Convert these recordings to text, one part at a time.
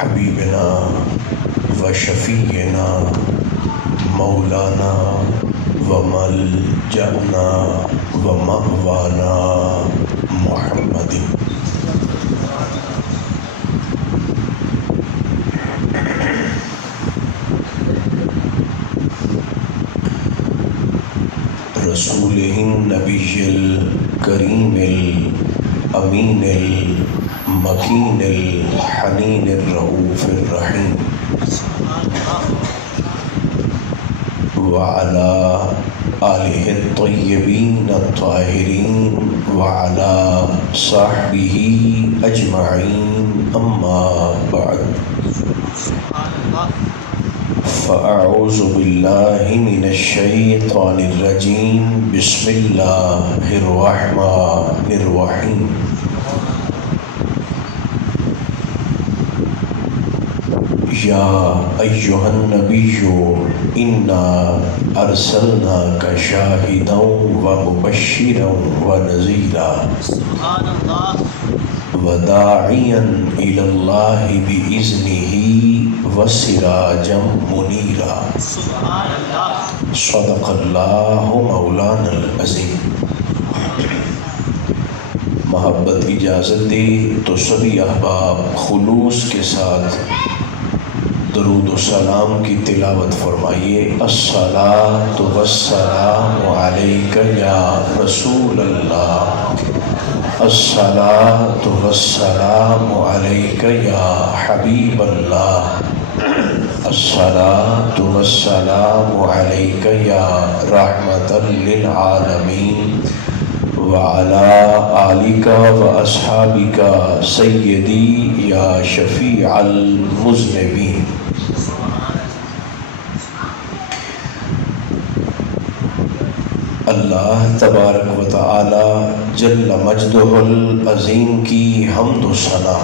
حبیبنا و شفیعنا مولانا و ملجأنا و مأوانا محمد. رسولہ النبی الکریم الامین المکین الحنین الرؤوف الرحیم وعلى آلہ الطیبین الطاہرین وعلى صحبہ اجمعین اما بعد فأعوذ باللہ من الشیطان الرجیم بسم اللہ الرحمن الرحیم. یا ایہا النبی انا ارسلناک شاہدا ومبشرا ونذیرا وداعیا الی اللہ بإذنہ وسراجا منیرا. صدق اللہ مولانا العظیم. محبت اجازت دے تو سبھی احباب خلوص کے ساتھ درود و سلام کی تلاوت فرمائیے. الصلاۃ والسلام علیک یا رسول اللہ، الصلاۃ والسلام علیک یا حبیب اللہ، الصلاۃ والسلام علیک یا رحمۃ للعالمین وعلی آلک و اصحابک سیدی یا شفیع المذنبین. اللہ تبارک و تعالی جل مجدہ العظیم کی حمد و ثنا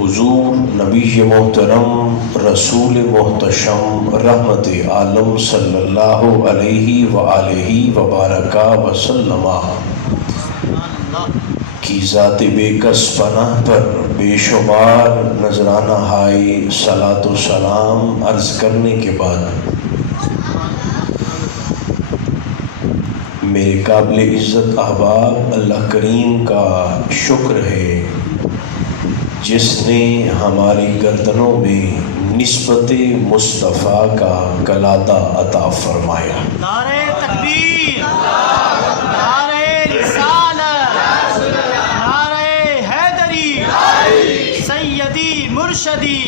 حضور نبی محترم رسول محتشم رحمت عالم صلی اللہ علیہ وآلہ وبارک وسلم کی ذات بے کس پناہ پر بے شمار نذرانہ ہائے صلاۃ و سلام عرض کرنے کے بعد میرے قابل عزت احباب، اللہ کریم کا شکر ہے جس نے ہماری گردنوں میں نسبت مصطفیٰ کا کلادہ عطا فرمایا. نعرہ تکبیر، نعرہ رسالت، نعرہ حیدری، سیدی مرشدی.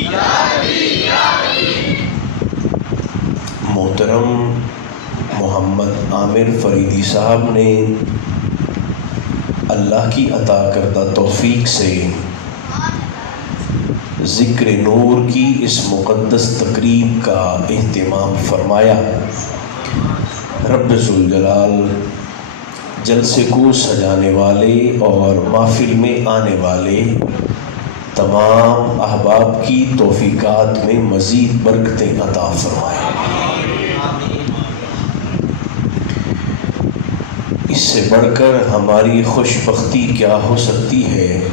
محترم محمد عامر فریدی صاحب نے اللہ کی عطا کردہ توفیق سے ذکر نور کی اس مقدس تقریب کا اہتمام فرمایا. رب ذوالجلال جلسے کو سجانے والے اور محفل میں آنے والے تمام احباب کی توفیقات میں مزید برکتیں عطا فرمائے. اس سے بڑھ کر ہماری خوش بختی کیا ہو سکتی ہے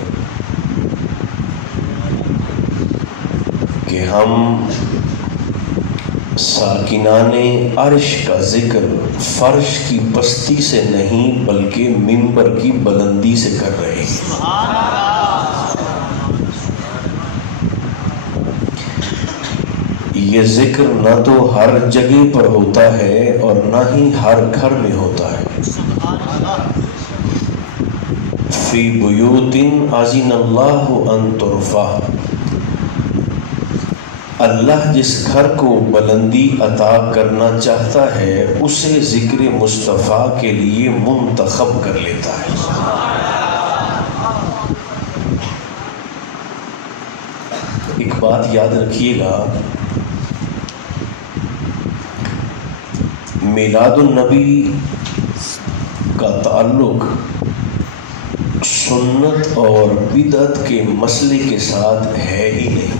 کہ ہم ساکنان عرش کا ذکر فرش کی پستی سے نہیں بلکہ منبر کی بلندی سے کر رہے ہیں. یہ ذکر نہ تو ہر جگہ پر ہوتا ہے اور نہ ہی ہر گھر میں ہوتا ہے. فی بیوت اذن اللہ ان ترفع، اللہ جس گھر کو بلندی عطا کرنا چاہتا ہے اسے ذکر مصطفیٰ کے لیے منتخب کر لیتا ہے. ایک بات یاد رکھیے گا، میلاد النبی کا تعلق سنت اور بدعت کے مسئلے کے ساتھ ہے ہی نہیں.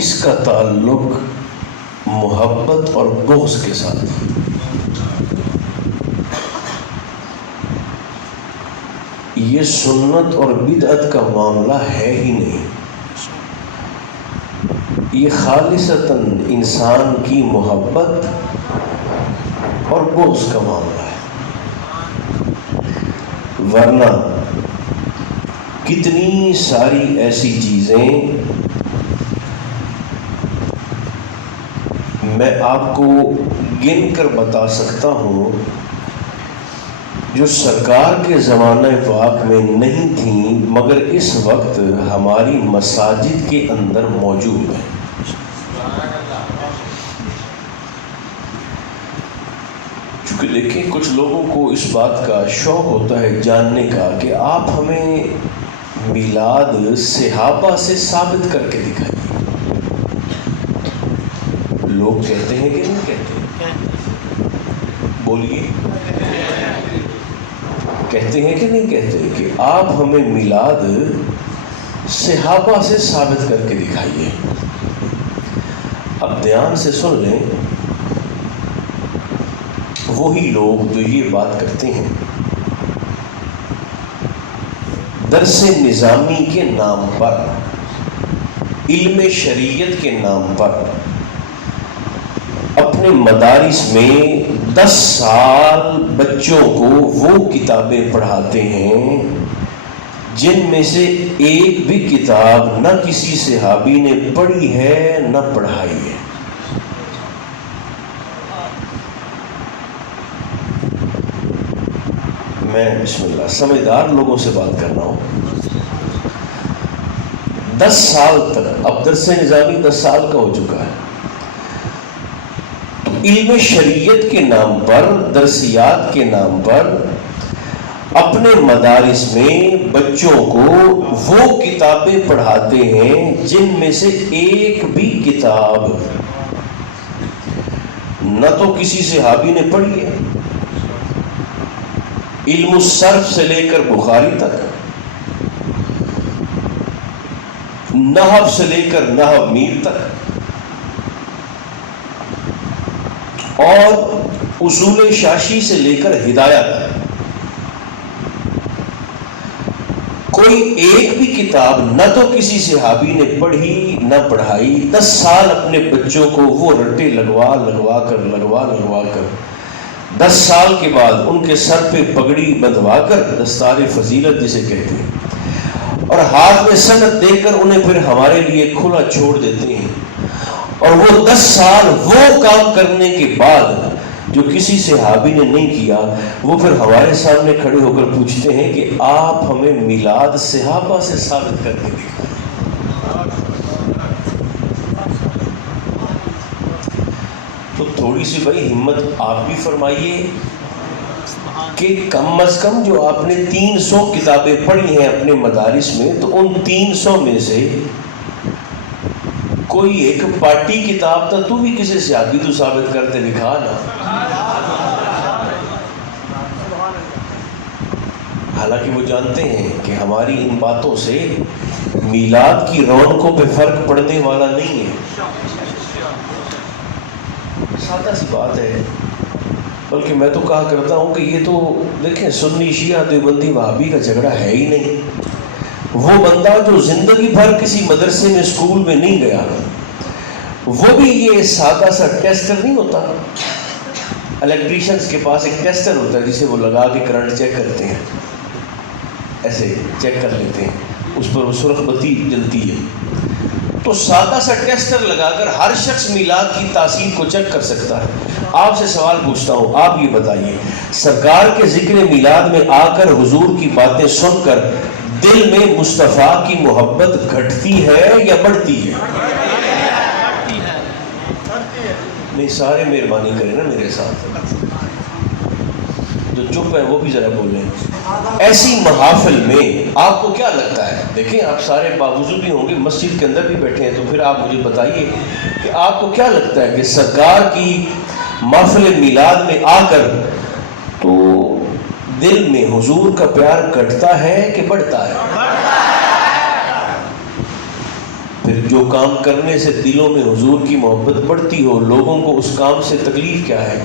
اس کا تعلق محبت اور بغض کے ساتھ. یہ سنت اور بدعت کا معاملہ ہے ہی نہیں، یہ خالصتاً انسان کی محبت اور بغض کا معاملہ ہے۔ ورنہ کتنی ساری ایسی چیزیں میں آپ کو گن کر بتا سکتا ہوں جو سرکار کے زمانہ پاک میں نہیں تھیں مگر اس وقت ہماری مساجد کے اندر موجود ہیں۔ چونکہ دیکھیں کچھ لوگوں کو اس بات کا شوق ہوتا ہے جاننے کا کہ آپ ہمیں میلاد صحابہ سے ثابت کر کے دکھائیے۔ لوگ کہتے ہیں کہ نہیں کہتے؟ بولیے، کہتے ہیں کہ نہیں کہتے کہ آپ ہمیں میلاد صحابہ سے ثابت کر کے دکھائیے۔ اب دھیان سے سن لیں، وہی لوگ جو یہ بات کرتے ہیں درس نظامی کے نام پر، علم شریعت کے نام پر اپنے مدارس میں 10 سال بچوں کو وہ کتابیں پڑھاتے ہیں جن میں سے ایک بھی کتاب نہ کسی صحابی نے پڑھی ہے نہ پڑھائی ہے۔ میں بسم اللہ سمجھدار لوگوں سے بات کر رہا ہوں۔ 10 سال تک، اب درس نظامی 10 سال کا ہو چکا ہے، تو علم شریعت کے نام پر، درسیات کے نام پر اپنے مدارس میں بچوں کو وہ کتابیں پڑھاتے ہیں جن میں سے ایک بھی کتاب نہ تو کسی صحابی نے پڑھی ہے۔ علم الصرف سے لے کر بخاری تک، نحو سے لے کر نحو میر تک، اور اصول شاشی سے لے کر ہدایہ تک کوئی ایک بھی کتاب نہ تو کسی صحابی نے پڑھی نہ پڑھائی۔ 10 سال اپنے بچوں کو وہ رٹے لگوا کر 10 سال کے بعد ان کے سر پہ پگڑی بندھوا کر، دستار فضیلت جسے کہتے ہیں، اور ہاتھ میں سند دے کر انہیں پھر ہمارے لیے کھلا چھوڑ دیتے ہیں۔ اور وہ 10 سال وہ کام کرنے کے بعد جو کسی صحابی نے نہیں کیا، وہ پھر ہمارے سامنے کھڑے ہو کر پوچھتے ہیں کہ آپ ہمیں میلاد صحابہ سے ثابت کر کے دکھائیں۔ تو تھوڑی سی بھائی ہمت آپ بھی فرمائیے کہ کم از کم جو آپ نے 300 کتابیں پڑھی ہیں اپنے مدارس میں، تو ان 300 میں سے کوئی ایک پارٹی کتاب تھا، تو بھی کسی صحابی تو ثابت کرتے دکھا نا۔ حالانکہ وہ جانتے ہیں کہ ہماری ان باتوں سے میلاد کی رونقوں پہ فرق پڑنے والا نہیں ہے، سادہ سی بات ہے۔ بلکہ میں تو کہا کرتا ہوں کہ یہ تو دیکھیں سنی شیعہ دیوبندی وہابی کا جھگڑا ہے ہی نہیں۔ وہ بندہ جو زندگی بھر کسی مدرسے میں اسکول میں نہیں گیا، وہ بھی یہ سادہ سا ٹیسٹر نہیں ہوتا، الیکٹریشنز کے پاس ایک ٹیسٹر ہوتا ہے جسے وہ لگا کے کرنٹ چیک کرتے ہیں، ایسے چیک کر لیتے ہیں، اس پر وہ سرخ بتی جلتی ہے، تو سادہ سا ٹیسٹر لگا کر ہر شخص میلاد کی تاثیر کو چیک کر سکتا ہے۔ آپ سے سوال پوچھتا ہوں، آپ یہ بتائیے، سرکار کے ذکر میلاد میں آ کر حضور کی باتیں سن کر دل میں مصطفیٰ کی محبت گھٹتی ہے یا بڑھتی ہے؟ نہیں، سارے مہربانی کریں نا میرے ساتھ، جو چپ ہے وہ بھی ذرا بولیں۔ ایسی محافل میں آپ کو کیا لگتا ہے؟ دیکھیں آپ سارے باوضو بھی ہوں گے، مسجد کے اندر بھی بیٹھے ہیں، تو پھر آپ مجھے بتائیے کہ آپ کو کیا لگتا ہے کہ سرکار کی محفل میلاد میں آ کر تو دل میں حضور کا پیار گھٹتا ہے کہ بڑھتا ہے؟ پھر جو کام کرنے سے دلوں میں حضور کی محبت بڑھتی ہو، لوگوں کو اس کام سے تکلیف کیا ہے؟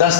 10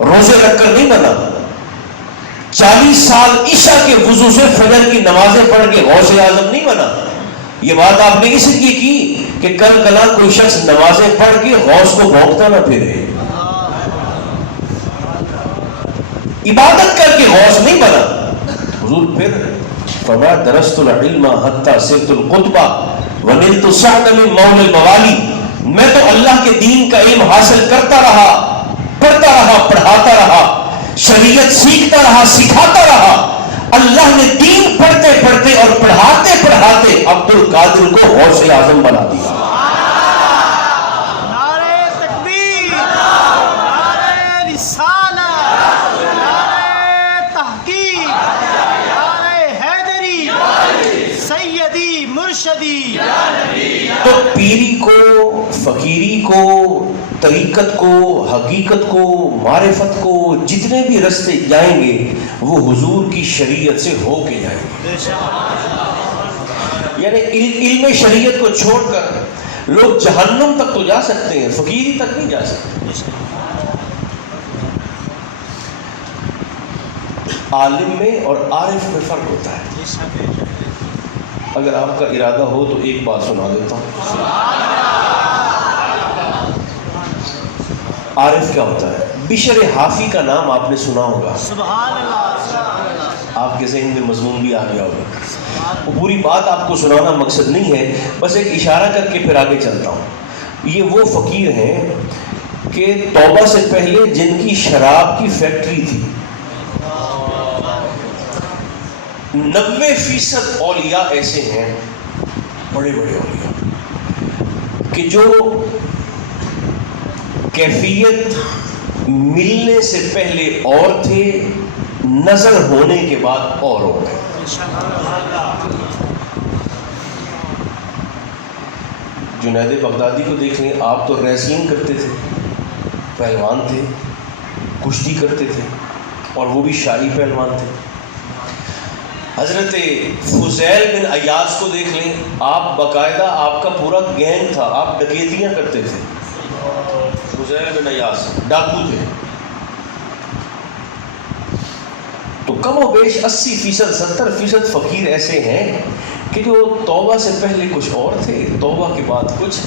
روزے رکھ کر نہیں بنا. 40 سال عشاء کے وضو سے فجر کی نمازیں پڑھ کے غوث اعظم نہیں بنا. یہ بات آپ نے اس لیے کی کہ کل کلا کوئی شخص نمازیں پڑھ کے غوث کو بھونکتا نہ پھرے. عبادت کر کے غوث نہیں بنا. حضور پھر فرمایا درست العلم حتی صرت القطبہ ونلت سعد من مول الموالی. میں تو اللہ کے دین کا علم حاصل کرتا رہا, پڑھتا رہا, پڑھاتا رہا, شریعت سیکھتا رہا, سکھاتا رہا. اللہ نے دین پڑھتے پڑھتے اور پڑھاتے پڑھاتے عبد القادر کو غوث اعظم بنا دیا. نعرہ تکبیر, نعرہ رسالت, نعرہ تحقیق, نعرہ حیدری, سیدی مرشدی. تو پیری کو, فقیری کو, طریقت کو, حقیقت کو, معرفت کو, جتنے بھی رستے جائیں گے وہ حضور کی شریعت سے ہو کے جائیں گے. یعنی علم شریعت کو چھوڑ کر لوگ جہنم تک تو جا سکتے ہیں, فقیری تک نہیں جا سکتے. عالم میں اور عارف میں فرق ہوتا ہے. اگر آپ کا ارادہ ہو تو ایک بات سنا دیتا ہوں. عارف کیا ہوتا ہے؟ بشر حافی کا نام آپ نے سنا ہوگا, سبحان اللہ, آپ کے ذہن میں مضمون بھی آ گیا ہوگا. وہ پوری بات آپ کو سنانا مقصد نہیں ہے, بس ایک اشارہ کر کے پھر آگے چلتا ہوں. یہ وہ فقیر ہیں کہ توبہ سے پہلے جن کی شراب کی فیکٹری تھی. 90% اولیاء ایسے ہیں, بڑے بڑے اولیاء, کہ جو کیفیت ملنے سے پہلے اور تھے, نظر ہونے کے بعد اور ہو گئے. جنید بغدادی کو دیکھ لیں, آپ تو ریسلنگ کرتے تھے, پہلوان تھے, کشتی کرتے تھے, اور وہ بھی شاہی پہلوان تھے. حضرت فضیل بن عیاض کو دیکھ لیں, آپ باقاعدہ, آپ کا پورا گینگ تھا, آپ ڈکیتیاں کرتے تھے. فضیل بن عیاض ڈاکو تھے. تو کم و بیش 80% 70% فقیر ایسے ہیں کہ جو توبہ سے پہلے کچھ اور تھے, توبہ کے بعد کچھ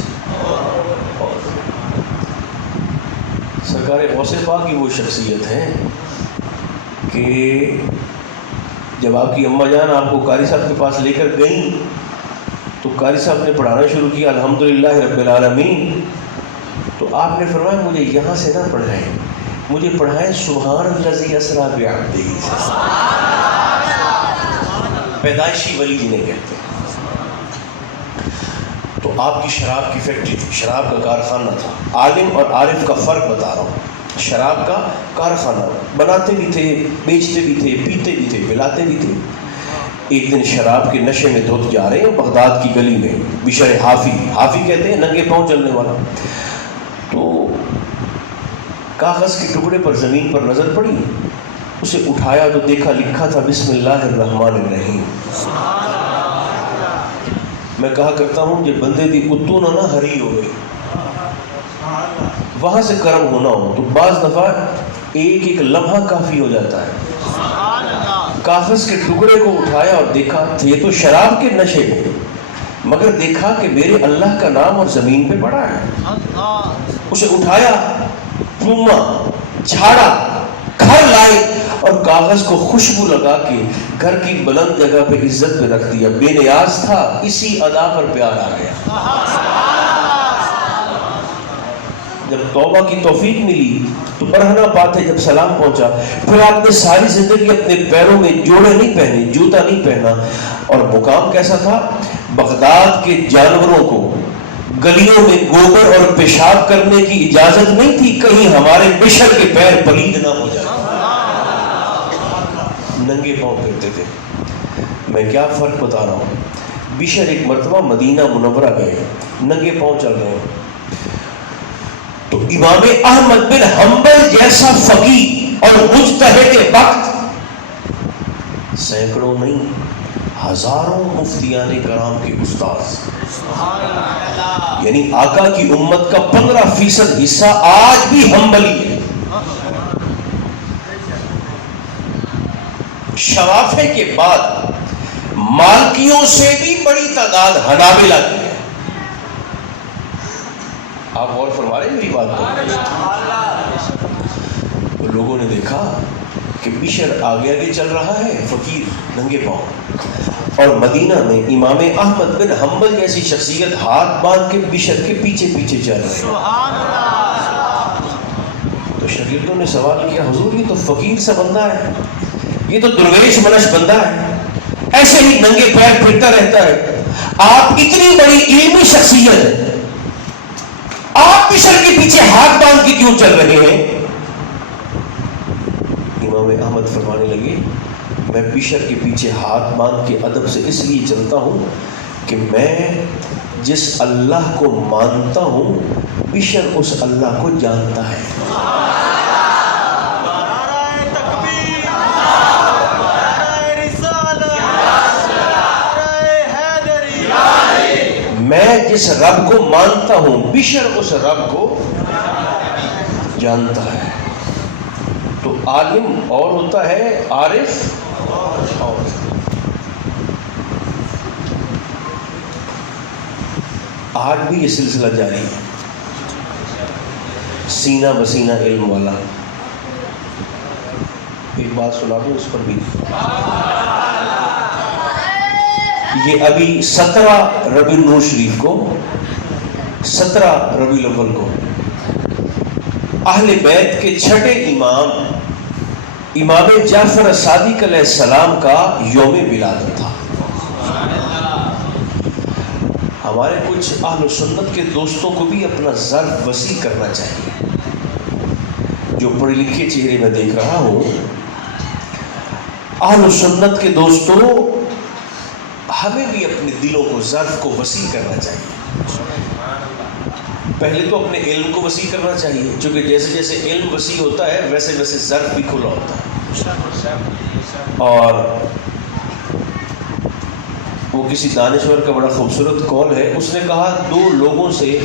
اور. سرکار غوث پاک کی وہ شخصیت ہے کہ جب آپ کی اماں جان آپ کو قاری صاحب کے پاس لے کر گئیں تو قاری صاحب نے پڑھانا شروع کیا الحمدللہ رب العالمین. تو آپ نے فرمایا مجھے یہاں سے نہ پڑھائیں, مجھے پڑھائیں سبحان الذی اسریٰ بعبدہ سے. پیدائشی ولی جنہیں کہتے ہیں. تو آپ کی شراب کی فیکٹری تھی, شراب کا کارخانہ تھا. عالم اور عارف کا فرق بتا رہا ہوں. شراب کا کارخانہ, بناتے بھی تھے, بیچتے بھی تھے, پیتے بھی تھے, پلاتے بھی تھے. ایک دن شراب کے نشے میں دھوت جا رہے ہیں بغداد کی گلی میں. بشر حافی, حافی کہتے ہیں ننگے پاؤں چلنے والا. تو کاغذ کے ٹکڑے پر زمین پر نظر پڑی, اسے اٹھایا تو دیکھا لکھا تھا بسم اللہ الرحمن الرحیم. میں کہا کرتا ہوں جب بندے دی اتو نہ ہری ہوئے, وہاں سے کرم ہونا ہو تو بعض دفعہ ایک ایک لمحہ کافی ہو جاتا ہے. کاغذ کے ٹکڑے کو اٹھایا اور دیکھا یہ تو شراب کے نشے میں, مگر دیکھا کہ میرے اللہ کا نام اور زمین پہ پڑا ہے. اسے اٹھایا, چوما, جھاڑا, گھر لائے اور کاغذ کو خوشبو لگا کے گھر کی بلند جگہ پہ عزت پہ رکھ دیا. بے نیاز تھا, اسی ادا پر پیار آ گیا. جب توبہ کی توفیق ملی تو برہنہ بات ہے, جب سلام پہنچا پھر آپ نے ساری زندگی اپنے پیروں میں جوڑے نہیں پہنے, جوتا نہیں پہنا. اور مقام کیسا تھا, بغداد کے جانوروں کو گلیوں میں گوبر اور پیشاب کرنے کی اجازت نہیں تھی, کہیں ہمارے بشر کے پیر پلید نہ ہو جائے. ننگے پاؤں پھرتے تھے. میں کیا فرق بتا رہا ہوں. بشر ایک مرتبہ مدینہ منورہ گئے, ننگے پاؤں چل رہے ہیں, تو امام احمد بن حنبل جیسا فقیہ اور مجتہد وقت, سینکڑوں نہیں ہزاروں مفتیان کرام کے استاذ، یعنی آقا کی امت کا 15% حصہ آج بھی حنبلی ہے۔ شوافع کے بعد مالکیوں سے بھی بڑی تعداد حنابلہ کی ہے۔ آپ غور فرما رہے ہیں میری بات کو؟ لوگوں نے دیکھا کہ بشر آگے آگے چل رہا ہے، فقیر ننگے پاؤں، اور مدینہ میں امام احمد بن حنبل جیسی شخصیت ہاتھ باندھ کے بشر کے پیچھے پیچھے چل رہے ہیں۔ تو شاگردوں نے سوال کیا، حضور یہ تو فقیر سا بندہ ہے، یہ تو درویش منش بندہ ہے، ایسے ہی ننگے پیر پھرتا رہتا ہے، آپ اتنی بڑی علمی شخصیت ہے، آپ بشر کے پیچھے ہاتھ باندھ کے کیوں چل رہے ہیں؟ امام احمد فرمانے لگے، میں بشر کے پیچھے ہاتھ باندھ کے ادب سے اس لیے چلتا ہوں کہ میں جس اللہ کو مانتا ہوں بشر اس اللہ کو جانتا ہے۔ میں جس رب کو مانتا ہوں بشر اس رب کو جانتا ہے۔ تو عالم اور ہوتا ہے، عارف اور۔ آج بھی یہ سلسلہ جاری ہے، سینہ بسینہ علم والا۔ ایک بات سنا دوں اس پر بھی، یہ ابھی 17 ربیع النور شریف کو، 17 ربیع الاول کو اہل بیت کے چھٹے امام امام جعفر صادق علیہ السلام کا یوم ولادت تھا۔ ہمارے کچھ اہل سنت کے دوستوں کو بھی اپنا ظرف وسیع کرنا چاہیے۔ جو پڑھے لکھے چہرے میں دیکھ رہا ہوں، اہل سنت کے دوستوں، ہمیں بھی اپنے دلوں کو، ظرف کو وسیع کرنا چاہیے۔ پہلے تو اپنے علم کو وسیع کرنا چاہیے، چونکہ جیسے جیسے علم وسیع ہوتا ہے ویسے ویسے ظرف بھی کھلا ہوتا ہے۔ اور وہ کسی دانشور کا بڑا خوبصورت قول ہے، اس نے کہا 2 لوگوں سے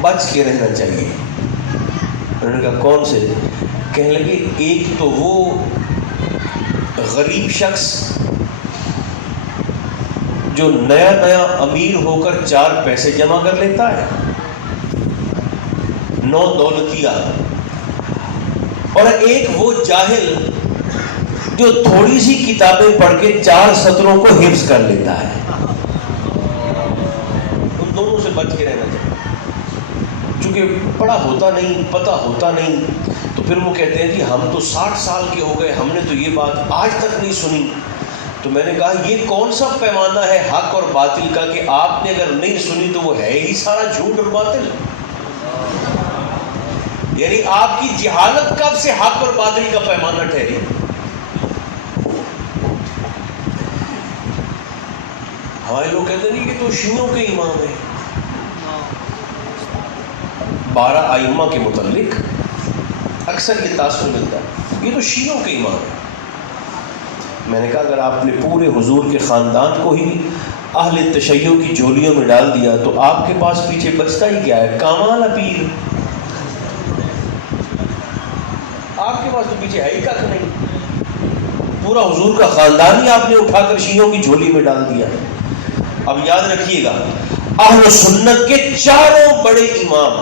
بچ کے رہنا چاہیے۔ انہوں نے کہا کون سے؟ کہنے لگے ایک تو وہ غریب شخص جو نیا نیا امیر ہو کر 4 پیسے جمع کر لیتا ہے، 9 دولتیہ، اور ایک وہ جاہل جو تھوڑی سی کتابیں پڑھ کے 4 سطروں کو حفظ کر لیتا ہے۔ ان دونوں سے بچ کے رہنا چاہیے، چونکہ پڑھا ہوتا نہیں، پتہ ہوتا نہیں، تو پھر وہ کہتے ہیں کہ ہم تو 60 سال کے ہو گئے، ہم نے تو یہ بات آج تک نہیں سنی۔ تو میں نے کہا یہ کون سا پیمانہ ہے حق اور باطل کا کہ آپ نے اگر نہیں سنی تو وہ ہے ہی سارا جھوٹ اور باطل؟ یعنی آپ کی جہالت کب سے حق اور باطل کا پیمانہ ٹھہری؟ ہمارے لوگ کہتے ہیں کہ تو شیعوں کے امام ہیں۔ 12 ائمہ کے متعلق اکثر یہ تاثر ملتا ہے، یہ تو شیعوں کے امام ہیں۔ میں نے کہا اگر آپ نے پورے حضور کے خاندان کو ہی اہل تشیع کی جھولیوں میں ڈال دیا تو آپ کے پاس پیچھے بچتا ہی کیا ہے؟ کامال پیر، آپ کے پاس تو پیچھے ہے ہی کھ نہیں۔ پورا حضور کا خاندان ہی آپ نے اٹھا کر شیعوں کی جھولی میں ڈال دیا۔ اب یاد رکھیے گا، اہل سنت کے 4 بڑے امام،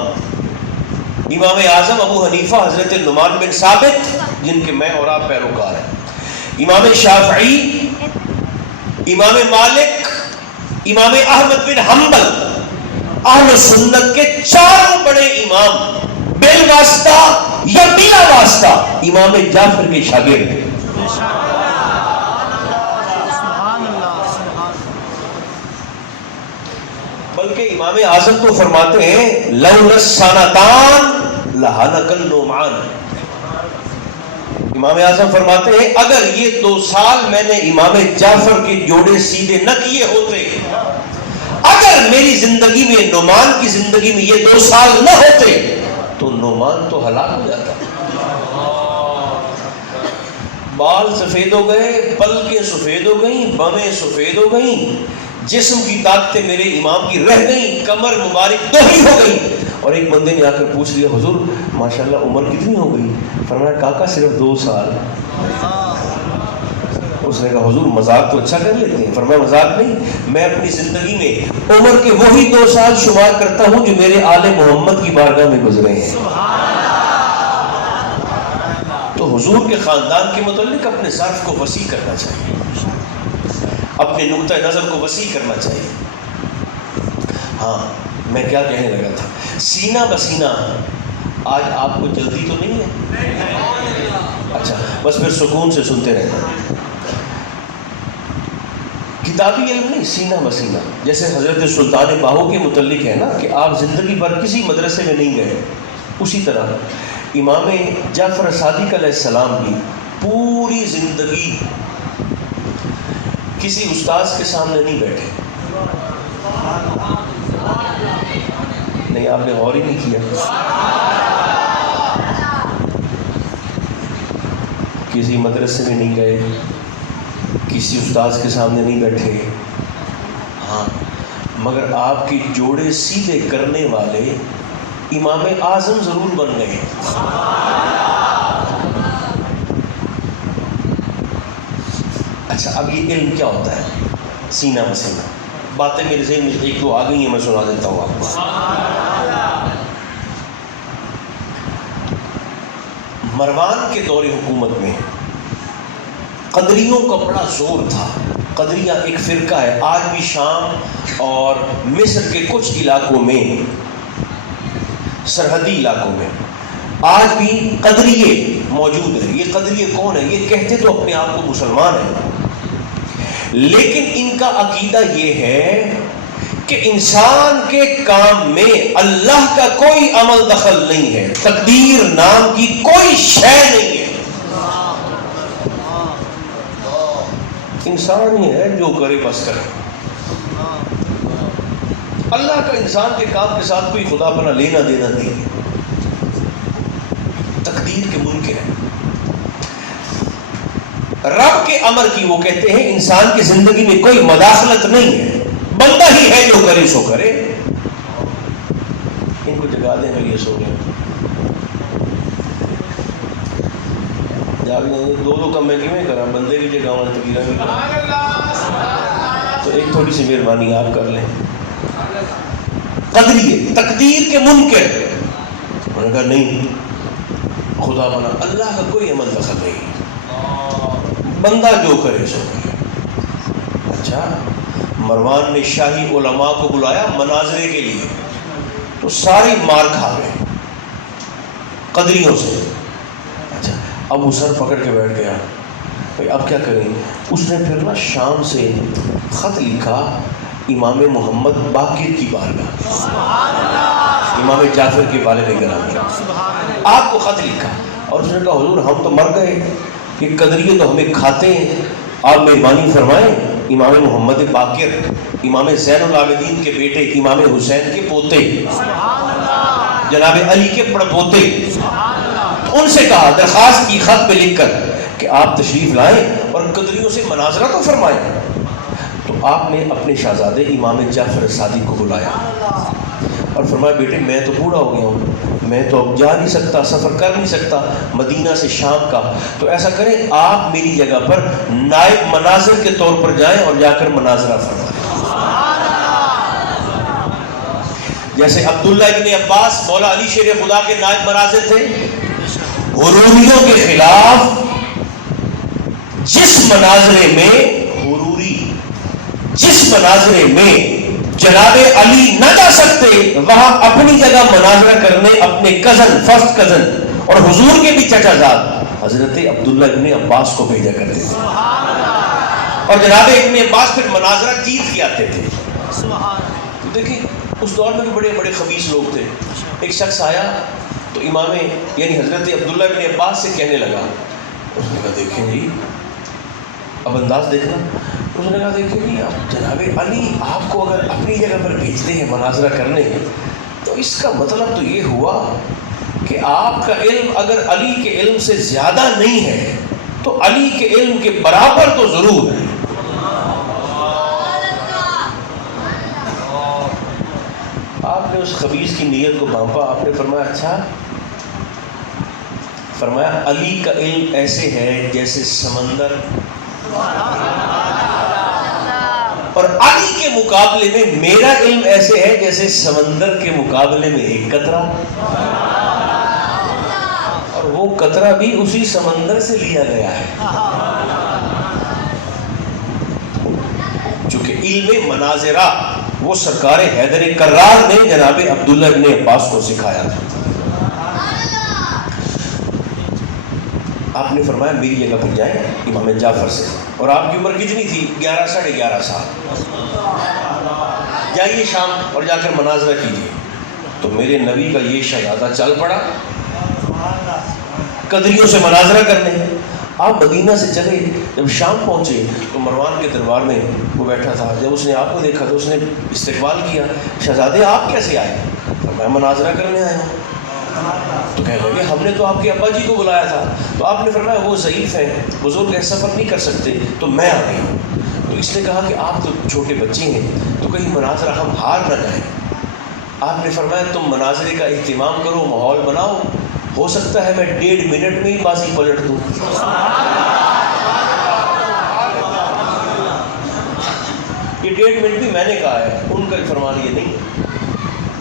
امام اعظم ابو حنیفہ حضرت نعمان بن ثابت، جن کے میں اور آپ پیروکار ہیں، امام شافعی، امام مالک، امام احمد بن حنبل، اہل سنت کے 4 بڑے امام بالواسطہ یا بلا واسطہ امام جعفر کے شاگرد۔ بلکہ امام اعظم تو فرماتے ہیں لولا السنتان لہلک النعمان۔ امام اعظم فرماتے ہیں اگر یہ 2 سال میں نے امام جعفر کے جوڑے سیدھے نہ کیے ہوتے، اگر میری زندگی میں، نعمان کی زندگی میں یہ 2 سال نہ ہوتے تو نعمان تو ہلاک ہو جاتا۔ بال سفید ہو گئے، پلکیں سفید ہو گئیں، بمیں سفید ہو گئیں، جسم کی طاقتیں میرے امام کی رہ گئیں، کمر مبارک دوہری ہو گئی. اور ایک بندے نے آ کر پوچھ لیا حضور ماشاءاللہ عمر کتنی ہو گئی؟ فرمایا کاکا صرف 2 سال. اس نے کہا حضور مذاق تو اچھا کر لیتے ہیں. فرمایا مذاق نہیں، میں اپنی زندگی میں عمر کے وہی 2 سال شمار کرتا ہوں جو میرے آل محمد کی بارگاہ میں گزرے ہیں. تو حضور کے خاندان کے متعلق اپنے ظرف کو وسیع کرنا چاہیے، اپنے نقطہ نظر کو وسیع کرنا چاہیے. ہاں میں کیا کہنے لگا تھا، سینہ بسینہ آج آپ کو جلدی تو نہیں ہے؟ اچھا بس پھر سکون سے سنتے رہنا. کتابی علم نہیں، سینہ بسینہ. جیسے حضرت سلطان باہو کے متعلق ہے نا کہ آپ زندگی بھر کسی مدرسے میں نہیں گئے، اسی طرح امام جعفر صادق علیہ السلام بھی پوری زندگی کسی استاذ کے سامنے نہیں بیٹھے. نہیں آپ نے غور ہی نہیں کیا. کسی مدرسے میں نہیں گئے، کسی استاذ کے سامنے نہیں بیٹھے. ہاں مگر آپ کے جوڑے سیدھے کرنے والے امام اعظم ضرور بن گئے. اچھا اب یہ علم کیا ہوتا ہے؟ سینہ بسینہ. باتیں میرے ذہن میں 1-2 آ گئی ہیں، میں سنا دیتا ہوں آپ کو. مروان کے دور حکومت میں قدریوں کا بڑا زور تھا. قدریہ ایک فرقہ ہے، آج بھی شام اور مصر کے کچھ علاقوں میں، سرحدی علاقوں میں آج بھی قدریے موجود ہیں. یہ قدریے کون ہیں؟ یہ کہتے تو اپنے آپ کو مسلمان ہیں، لیکن ان کا عقیدہ یہ ہے کہ انسان کے کام میں اللہ کا کوئی عمل دخل نہیں ہے، تقدیر نام کی کوئی شے نہیں ہے. انسان ہی ہے جو کرے بس کرے. اللہ کا انسان کے کام کے ساتھ کوئی خدا بنا لینا دینا نہیں ہے. تقدیر کے منکر ہے. رب کے امر کی وہ کہتے ہیں انسان کی زندگی میں کوئی مداخلت نہیں ہے، بندہ ہی ہے جو کرے سو کرے. ان کو جگا دیں میں یہ سو گئے جاگ جائیں. 2 کم میں کیوں کرا، بندے بھی جگہ تقیرہ بھی کرا، تو ایک تھوڑی سی مہربانی آپ کر لیں. قدریے تقدیر کے منکر. انہوں نے کہا نہیں خدا بنا اللہ کا کوئی عمل دخل نہیں، بندہ جو کرے سو کرے. اچھا مروان نے شاہی علماء کو بلایا مناظرے کے لیے، تو سارے مار کھا گئے قدریوں سے. اچھا اب وہ سر پکڑ کے بیٹھ گیا، بھائی اب کیا کریں؟ اس نے پھر نا شام سے خط لکھا امام محمد باقر کی بارگاہ، امام جعفر کے والد گرامی، آپ کو خط لکھا اور اس نے کہا حضور ہم تو مر گئے، کہ قدریے تو ہمیں کھاتے ہیں، آپ مہربانی فرمائیں امام محمد باقر، امام زین العابدین کے بیٹے، امام حسین کے پوتے، جناب علی کے پڑپوتے، ان سے کہا درخواست کی خط پہ لکھ کر کہ آپ تشریف لائیں اور قدریوں سے مناظرہ تو فرمائیں. تو آپ نے اپنے شہزادے امام جعفر صادق کو بلایا اور فرمایا بیٹے میں تو بوڑھا ہو گیا ہوں، میں تو اب جا نہیں سکتا، سفر کر نہیں سکتا مدینہ سے شام کا، تو ایسا کریں آپ میری جگہ پر نائب مناظر کے طور پر جائیں اور جا کر مناظرہ فرمائیں. جیسے عبداللہ ابن عباس مولا علی شیر خدا کے نائب مناظر تھے، حروریوں کے خلاف جس مناظرے میں جناب علی نہ جا سکتے، وہاں اپنی جگہ مناظرہ کرنے اپنے کزن، فرسٹ کزن اور حضور کے بھی چچا زاد حضرت عبداللہ ابن عباس کو بھیجا کرتے تھے، اور جناب ابن عباس پھر مناظرہ جیت کے آتے تھے. تو دیکھیں اس دور میں بھی بڑے بڑے خبیث لوگ تھے. ایک شخص آیا تو امام یعنی حضرت عبداللہ ابن عباس سے کہنے لگا، اس نے کہا دیکھیں جی اب انداز دیکھنا، اس نے کہا دیکھیں جی آپ جناب علی آپ کو اگر اپنی جگہ پر بھیجتے ہیں مناظرہ کرنے، تو اس کا مطلب تو یہ ہوا کہ آپ کا علم اگر علی کے علم سے زیادہ نہیں ہے تو علی کے علم کے برابر تو ضرور ہے. آپ نے اس خبیث کی نیت کو بھانپا. آپ نے فرمایا اچھا. فرمایا علی کا علم ایسے ہے جیسے سمندر, اور علی کے مقابلے میں میرا علم ایسے ہے جیسے سمندر کے مقابلے میں ایک قطرہ, اور وہ قطرہ بھی اسی سمندر سے لیا گیا ہے. چونکہ علم مناظرہ وہ سرکار حیدر کرار نے جناب عبداللہ ابن عباس کو سکھایا تھا. آپ نے فرمایا میری جگہ پر جائیں امام جعفر سے, اور آپ کی عمر کتنی تھی؟ 11 ساڑھے 11 سال. جائیے شام اور جا کر مناظرہ کیجیے. تو میرے نبی کا یہ شہزادہ چل پڑا قدریوں سے مناظرہ کرنے. آپ مدینہ سے چلے, جب شام پہنچے تو مروان کے دربار میں وہ بیٹھا تھا. جب اس نے آپ کو دیکھا تو اس نے استقبال کیا. شہزادے آپ کیسے آئے؟ میں مناظرہ کرنے آیا ہوں. تو کہنے لگے ہم نے تو آپ کے ابا جی کو بلایا تھا. تو آپ نے فرمایا وہ ضعیف ہیں, بزرگ سفر نہیں کر سکتے, تو میں آ گئی ہوں. تو اس نے کہا کہ آپ تو چھوٹے بچے ہیں, تو کہیں مناظرہ ہم ہار نہ جائیں. آپ نے فرمایا تم مناظرے کا اہتمام کرو, ماحول بناؤ, ہو سکتا ہے میں 1.5 منٹ میں ہی بازی پلٹ دوں. یہ 1.5 منٹ بھی میں نے کہا ہے, ان کا فرمان یہ نہیں ہے.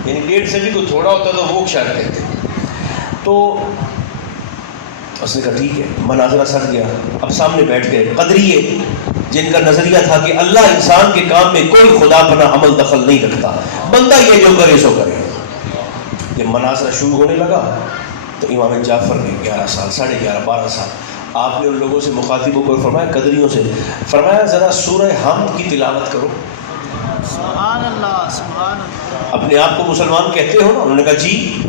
یعنی 1.5 سے بھی کوئی تھوڑا ہوتا تو وہ شاید کہتے. تو اس نے کہا ٹھیک ہے. مناظرہ سر گیا. اب سامنے بیٹھ گئے قدریے جن کا نظریہ تھا کہ اللہ انسان کے کام میں کوئی خدا پناہ عمل دخل نہیں رکھتا, بندہ یہ جو کرے سو کرے. جب مناظرہ شروع ہونے لگا تو امام جعفر نے 11 سال, ساڑھے 11, 12 سال, آپ نے ان لوگوں سے مخاطبوں کو فرمایا, قدریوں سے فرمایا ذرا سورہ حمد کی تلاوت کرو. سبحان اللہ, سبحان اللہ. اپنے آپ کو مسلمان کہتے ہو نا؟ انہوں نے کہا جی.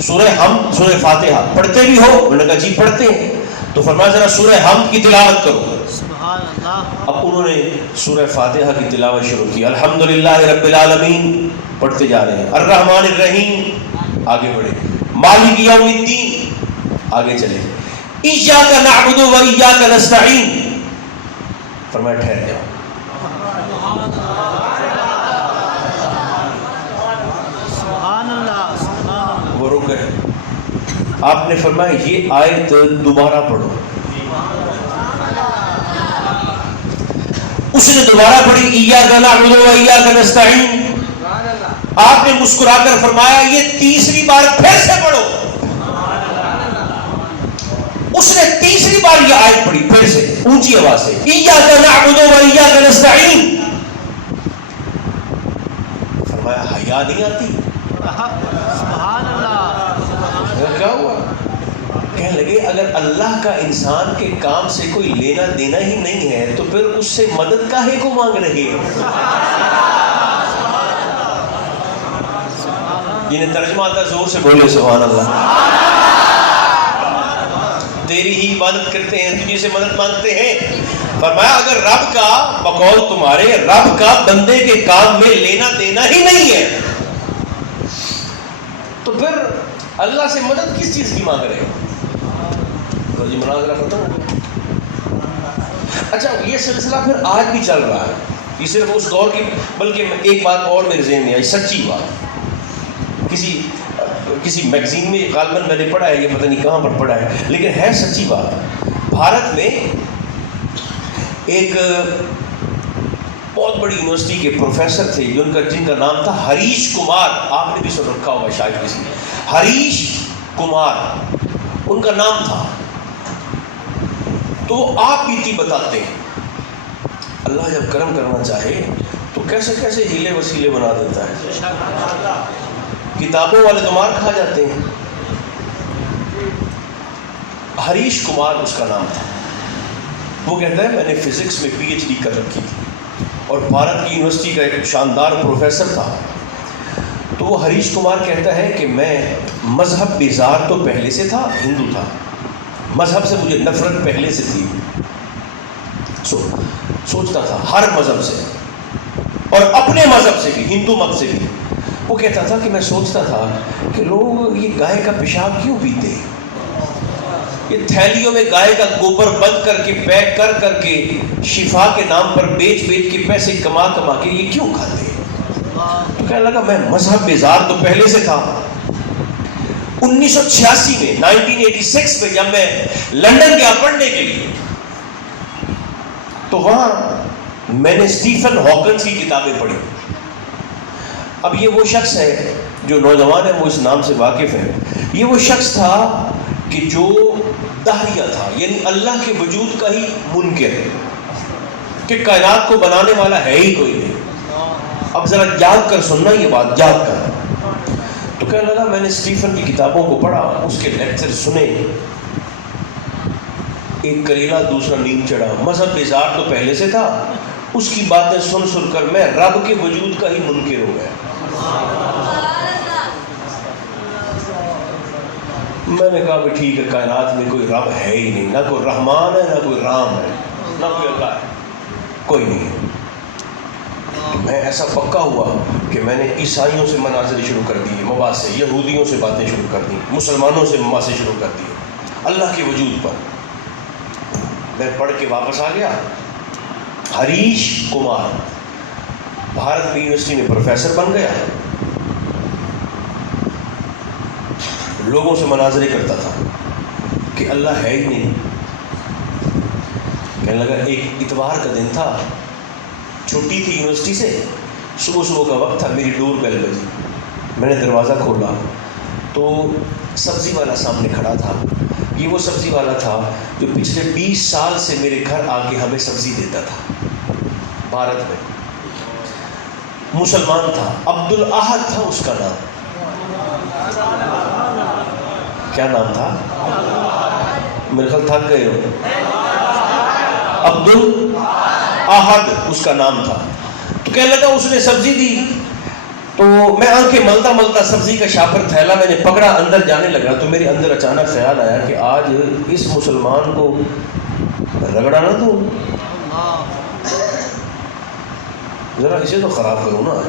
سورہ حمد, سورہ فاتحہ پڑھتے بھی ہو؟ انہوں نے کہا جی پڑھتے ہیں. تو فرمایا ذرا سورہ حمد کی تلاوت کرو. سبحان اللہ. اب انہوں نے سورہ فاتحہ کی تلاوت شروع کی. الحمدللہ رب العالمین پڑھتے جا رہے ہیں. الرحمن الرحیم آگے بڑھے. مالک یوم الدین آگے چلے. ایاک نعبد و ایاک نستعین. فرمایا ٹھہر جاؤ. وہ رک گئے. آپ نے فرمایا یہ آیت دوبارہ پڑھو. اس نے دوبارہ پڑھی ایاک نعبد و ایاک نستعین. آپ نے مسکرا کر فرمایا یہ تیسری بار پھر سے پڑھو. اس نے تیسری بار یہ آیت پڑھی پھر سے اونچی آواز سے, ایاک نعبد و ایاک نستعین. فرمایا حیا نہیں آتی؟ سبحان اللہ. کیا ہوا؟ کہنے لگے اگر اللہ کا انسان کے کام سے کوئی لینا دینا ہی نہیں ہے تو پھر اس سے مدد کاہے کو مانگ رہے ہو؟ جنہیں ترجمہ آتا ہے زور سے بولے سبحان اللہ. تیری ہی عبادت کرتے ہیں, تجھے سے مدد مانگتے ہیں. فرمایا اگر رب کا بقول تمہارے رب کا بندے کے کام میں لینا دینا ہی نہیں ہے تو پھر اللہ سے مدد کس چیز کی مانگ رہے ہو؟ تو یہ مناظرہ ختم ہو گیا. اچھا یہ سلسلہ پھر آج بھی چل رہا ہے. یہ صرف اس دور کی, بلکہ ایک بات اور میرے ذہن میں آئی, سچی بات. کسی میگزین میں غالباً میں نے پڑھا ہے, یہ پتہ نہیں کہاں پر پڑھا ہے, لیکن ہے سچی بات. بھارت میں ایک بہت بڑی یونیورسٹی کے پروفیسر تھے جن کا نام تھا ہریش کمار. آپ نے بھی سن رکھا ہوگا شاید کسی. ہریش کمار ان کا نام تھا. تو وہ آپ بیتی بتاتے ہیں اللہ جب کرم کرنا چاہے تو کیسے کیسے ہیلے وسیلے بنا دیتا ہے. کتابوں والے تو مار کھا جاتے ہیں. ہریش کمار اس کا نام تھا. وہ کہتا ہے میں نے فزکس میں پی ایچ ڈی کر رکھی تھی اور بھارت کی یونیورسٹی کا ایک شاندار پروفیسر تھا. تو وہ ہریش کمار کہتا ہے کہ میں مذہب بیزار تو پہلے سے تھا, ہندو تھا, مذہب سے مجھے نفرت پہلے سے تھی. سوچتا تھا ہر مذہب سے اور اپنے مذہب سے بھی, ہندو مت سے بھی. وہ کہتا تھا کہ میں سوچتا تھا کہ لوگ یہ گائے کا پیشاب کیوں پیتے ہیں. یہ تھیلیوں میں گائے کا گوبر بند کر کے پیک کر کر کے شفا کے نام پر بیچ بیچ کے پیسے کما کما کے یہ کیوں کھاتے ہیں؟ تو کہنے لگا میں مذہب بیزار تو پہلے سے تھا۔ 1986 میں 1986 میں جب میں لندن گیا پڑھنے کے لیے تو وہاں میں نے اسٹیفن ہاکنز کی کتابیں پڑھی۔ اب یہ وہ شخص ہے جو نوجوان ہے وہ اس نام سے واقف ہے، یہ وہ شخص تھا کہ جو داہیہ تھا، یعنی اللہ کے وجود کا ہی منکر ہے کہ کائنات کو بنانے والا ہے ہی کوئی نہیں۔ اب ذرا یاد کر سننا یہ بات، یاد کر۔ تو کہنے لگا میں نے اسٹیفن کی کتابوں کو پڑھا، اس کے لیکچر سنے، ایک کریلا دوسرا نیم چڑھا۔ مذہب بیزار تو پہلے سے تھا، اس کی باتیں سن سن کر میں رب کے وجود کا ہی منکر ہو گیا۔ میں نے کہا کہ ٹھیک ہے، کائنات میں کوئی رب ہے ہی نہیں، نہ کوئی رحمان ہے نہ کوئی رام ہے، نہ کوئی اللہ ہے، کوئی نہیں ہے۔ میں ایسا پکا ہوا کہ میں نے عیسائیوں سے مناظرے شروع کر دیے، مباحثے، یہودیوں سے باتیں شروع کر دی، مسلمانوں سے مباحثے شروع کر دیے اللہ کے وجود پر۔ میں پڑھ کے واپس آ گیا۔ ہریش کمار بھارت میں یونیورسٹی میں پروفیسر بن گیا، لوگوں سے مناظرے کرتا تھا کہ اللہ ہے ہی نہیں۔ کہنے لگا ایک اتوار کا دن تھا، چھٹی تھی یونیورسٹی سے، صبح صبح کا وقت تھا، میری ڈور بیل بجی، میں نے دروازہ کھولا تو سبزی والا سامنے کھڑا تھا۔ یہ وہ سبزی والا تھا جو پچھلے 20 سال سے میرے گھر آ کے ہمیں سبزی دیتا تھا، بھارت میں، مسلمان تھا، عبدالاحد تھا اس کا نام۔ کیا نام تھا؟ میرے خیال تھک گئے ہو، عبدالاحد اس کا نام تھا۔ تو کہنے لگا اس نے سبزی دی تو میں آنکھیں ملتا ملتا سبزی کا شاپر تھیلا میں نے پکڑا، اندر جانے لگا تو میرے اندر اچانک خیال آیا کہ آج اس مسلمان کو رگڑا نہ دوں، ذرا اسے تو خراب کروں نا۔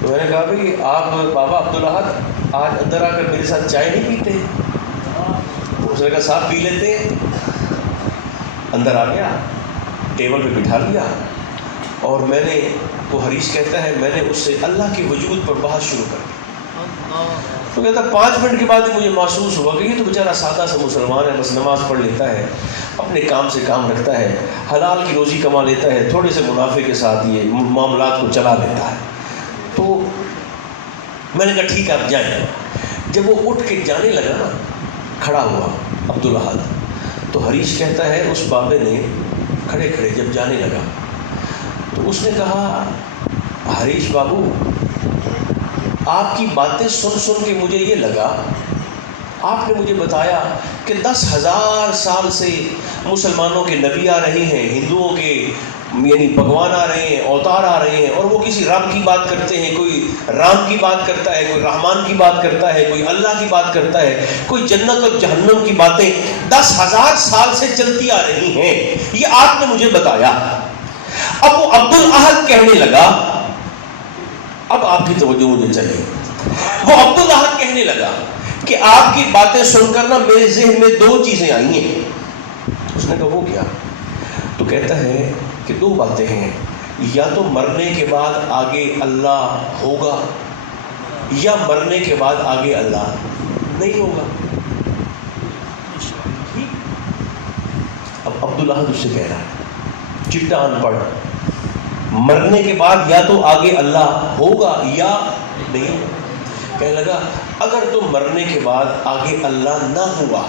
تو میں نے کہا بھائی آپ بابا عبدالاحد آج اندر آ کر میرے ساتھ چائے نہیں پیتے؟ اس نے کہا صاحب پی لیتے ہیں۔ اندر آ گیا، ٹیبل پہ بٹھا لیا اور میں نے، وہ حریش کہتا ہے، میں نے اس سے اللہ کے وجود پر بحث شروع کر دی۔ تو کہتا 5 منٹ کے بعد مجھے محسوس ہوا کہ یہ تو بیچارہ سادہ سا مسلمان ہے، بس نماز پڑھ لیتا ہے، اپنے کام سے کام رکھتا ہے، حلال کی روزی کما لیتا ہے، تھوڑے سے منافع کے ساتھ یہ معاملات کو چلا لیتا ہے۔ تو میں نے کہا ٹھیک ہے آپ جائیں۔ جب وہ اٹھ کے جانے لگا نا، کھڑا ہوا عبدالاحد، تو حریش کہتا ہے اس بابے نے کھڑے کھڑے جب جانے لگا تو اس نے کہا حریش بابو آپ کی باتیں سن سن کے مجھے یہ لگا، آپ نے مجھے بتایا کہ 10,000 سال سے مسلمانوں کے نبی آ رہے ہیں، ہندوؤں کے یعنی بھگوان آ رہے ہیں، اوتار آ رہے ہیں، اور وہ کسی رب کی بات کرتے ہیں، کوئی رام کی بات کرتا ہے، کوئی رحمان کی بات کرتا ہے، کوئی اللہ کی بات کرتا ہے، کوئی جنت اور جہنم کی باتیں 10,000 سال سے چلتی آ رہی ہیں، یہ آپ نے مجھے بتایا۔ اب وہ عبدالاحد کہنے لگا، اب آپ کی توجہ مجھے چاہیے، وہ عبدالاحد کہنے لگا کہ آپ کی باتیں سن کر نا میرے ذہن میں 2 چیزیں آئی ہیں۔ اس نے کہا وہ کیا؟ تو کہتا ہے کہ 2 باتیں ہیں، یا تو مرنے کے بعد آگے اللہ ہوگا یا مرنے کے بعد آگے اللہ نہیں ہوگا۔ اب عبدالاحد اس سے کہہ رہا ہے، چٹا ان پڑھ، مرنے کے بعد یا تو آگے اللہ ہوگا یا نہیں ہوگا۔ کہنے لگا اگر تو مرنے کے بعد آگے اللہ نہ ہوا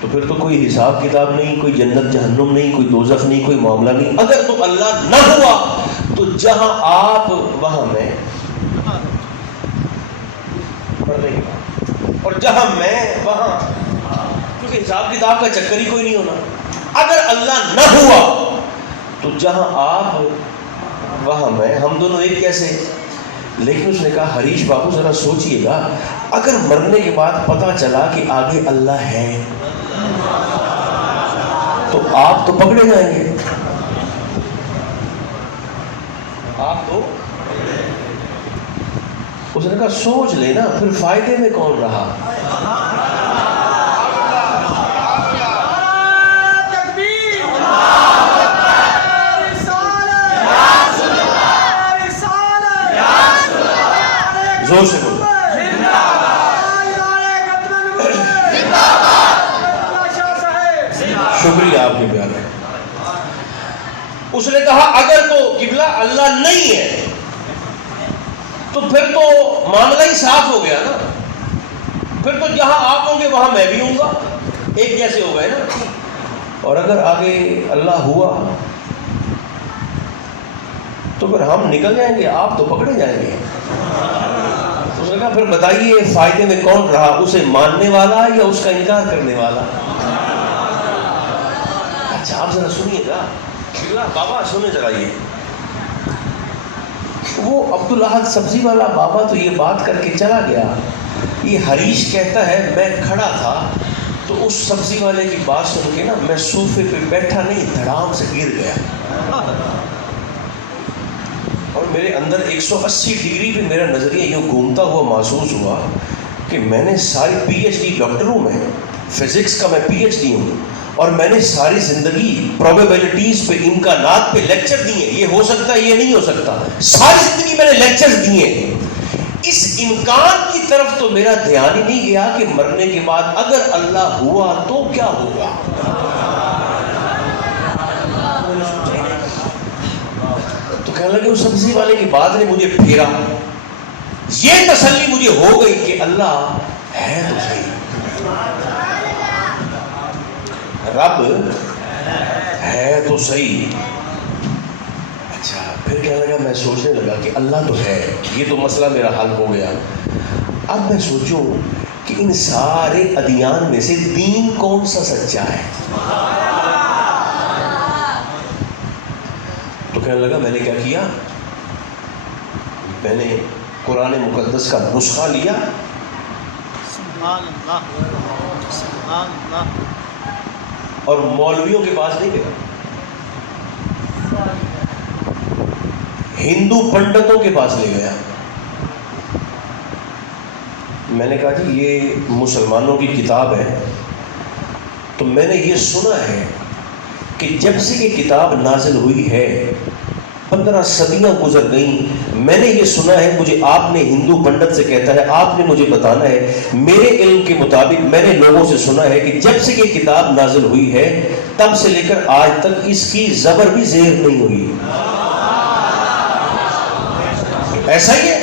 تو پھر تو کوئی حساب کتاب نہیں، کوئی جنت جہنم نہیں، کوئی دوزخ نہیں، کوئی معاملہ نہیں۔ اگر تو اللہ نہ ہوا تو جہاں آپ وہاں میں، مرنے کے بعد، اور جہاں میں وہاں، کیونکہ حساب کتاب کا چکر ہی کوئی نہیں ہونا۔ اگر اللہ نہ ہوا تو جہاں آپ وہاں میں، ہم دونوں ایک جیسے۔ لیکن اس نے کہا حریش بابو ذرا سوچئے گا، اگر مرنے کے بعد پتہ چلا کہ آگے اللہ ہے تو آپ تو پکڑے جائیں گے، آپ تو۔ اس نے کہا سوچ لینا، پھر فائدے میں کون رہا؟ زور سے بولو. شکریہ آپ کے پیار. اس نے کہا اگر تو قبلہ اللہ نہیں ہے تو پھر تو معاملہ ہی صاف ہو گیا نا. پھر تو جہاں آپ ہوں گے وہاں میں بھی ہوں گا, ایک جیسے ہو گئے نا. اور اگر آگے اللہ ہوا تو پھر ہم نکل جائیں گے, آپ تو پکڑے جائیں گے. اس نے کہا پھر بتائیے فائدے میں کون رہا, اسے ماننے والا یا اس کا انکار کرنے والا؟ اچھا آپ ذرا سنیے گا بابا, سنیں ذرا. وہ عبدالاحد سبزی والا بابا تو یہ بات کر کے چلا گیا. یہ حریش کہتا ہے میں کھڑا تھا تو اس سبزی والے کی بات سن کے نا میں صوفے پہ بیٹھا نہیں, دھڑام سے گر گیا. اور میرے اندر 180 ڈگری پہ میرا نظریہ یوں گھومتا ہوا محسوس ہوا کہ میں نے ساری PhD ڈاکٹر ہوں, میں فزکس کا میں PhD ہوں, اور میں نے ساری زندگی پروبیبلٹیز پہ, امکانات پہ لیکچر دیے. یہ ہو سکتا ہے, یہ نہیں ہو سکتا, ساری زندگی میں نے لیکچر دیے. اس امکان کی طرف تو میرا دھیان ہی نہیں گیا کہ مرنے کے بعد اگر اللہ ہوا تو کیا ہوگا. تو کہنے لگے اس سبزی والے کی بات نے مجھے پھیرا. یہ تسلی مجھے ہو گئی کہ اللہ ہے تو صحیح, رب ہے تو صحیح. اچھا پھر کہنے لگا, میں سوچنے لگا کہ اللہ تو ہے, یہ تو مسئلہ میرا حل ہو گیا. اب میں سوچوں کہ ان سارے ادیان میں سے دین کون سا سچا ہے. تو کہنے لگا میں نے کیا کیا, میں نے قرآن مقدس کا نسخہ لیا, سبحان اللہ, سبحان اللہ, اور مولویوں کے پاس نہیں گیا, ہندو پنڈتوں کے پاس لے گیا. میں نے کہا جی یہ مسلمانوں کی کتاب ہے, تو میں نے یہ سنا ہے کہ جب سے یہ کتاب نازل ہوئی ہے 15 صدیاں گزر گئیں. میں نے یہ سنا ہے, مجھے آپ نے ہندو پنڈت سے کہتا ہے, آپ نے مجھے بتانا ہے, میرے علم کے مطابق میں نے لوگوں سے سنا ہے کہ جب سے یہ کتاب نازل ہوئی ہے تب سے لے کر آج تک اس کی زبر بھی زیر نہیں ہوئی. ایسا ہی ہے.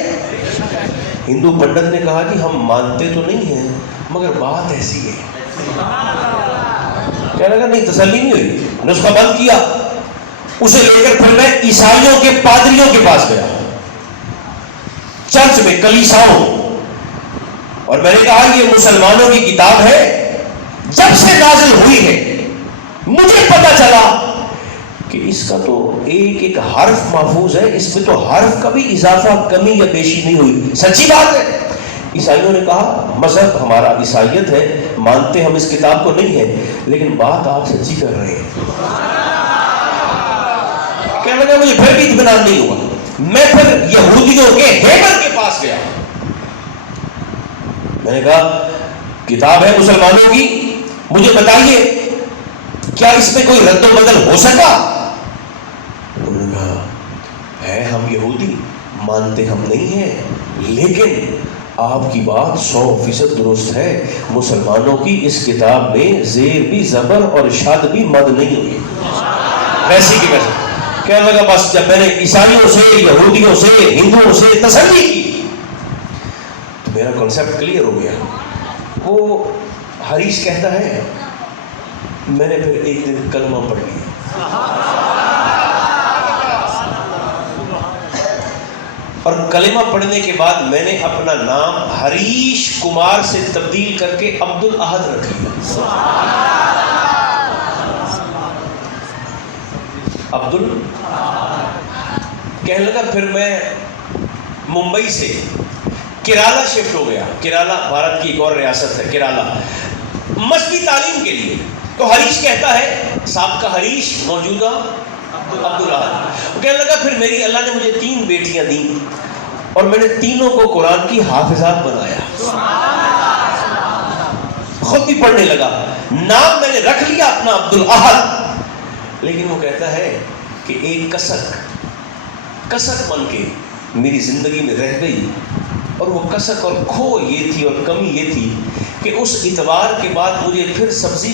ہندو پنڈت نے کہا کہ ہم مانتے تو نہیں ہیں مگر بات ایسی ہے. کہنے لگا نہیں, تسلی نہیں ہوئی, نے اس کا بند کیا. اسے لے کر پھر میں عیسائیوں کے پادریوں کے پاس گیا, چرچ میں, کلیساؤں, اور میں نے کہا یہ مسلمانوں کی کتاب ہے, جب سے نازل ہوئی ہے مجھے پتا چلا کہ اس کا تو ایک ایک حرف محفوظ ہے, اس میں تو حرف کا بھی اضافہ, کمی یا بیشی نہیں ہوئی. سچی بات ہے. عیسائیوں نے کہا مذہب ہمارا عیسائیت ہے, مانتے ہم اس کتاب کو نہیں ہے, لیکن بات آپ سچی کر رہے ہیں. کہنے لگا مجھے پھر بھی اطمینان نہیں ہوا. میں پھر یہودیوں کے ہیبر کے پاس گیا. میں نے کہا کتاب ہے مسلمانوں کی, مجھے بتائیے کیا اس میں کوئی رد و بدل ہو سکا؟ انہوں نے کہا ہے ہم یہودی, مانتے ہم نہیں ہیں, لیکن آپ کی بات 100% درست ہے, مسلمانوں کی اس کتاب میں زیر بھی زبر اور شد بھی مد نہیں ہوئی. ویسی کی ویسے. کہنے لگا بس جب میں نے عیسائیوں سے, یہودیوں سے, ہندوؤں سے تسلی کی تو میرا کنسیپٹ کلیئر ہو گیا. وہ حریش کہتا ہے میں نے پھر ایک دن کلمہ پڑھ لیا, اور کلمہ پڑھنے کے بعد میں نے اپنا نام حریش کمار سے تبدیل کر کے عبدالاحد رکھ لیا. کہنے لگا پھر میں ممبئی سے کیرالہ شفٹ ہو گیا. کیرالہ بھارت کی ایک اور ریاست ہے, کیرالہ, مذہبی تعلیم کے لیے. تو حریش کہتا ہے, سابقہ حریش, موجودہ عبدالاحد. کہنے لگا پھر میری اللہ نے مجھے 3 بیٹیاں دیں اور میں نے تینوں کو قرآن کی حافظات بنایا. خود بھی پڑھنے لگا. نام میں نے رکھ لیا اپنا عبدالاحد, لیکن وہ کہتا ہے کہ ایک کسک بن کے میری زندگی میں رہ گئی, اور وہ کسک اور کھو یہ تھی اور کمی یہ تھی کہ اس اتوار کے بعد مجھے پھر سبزی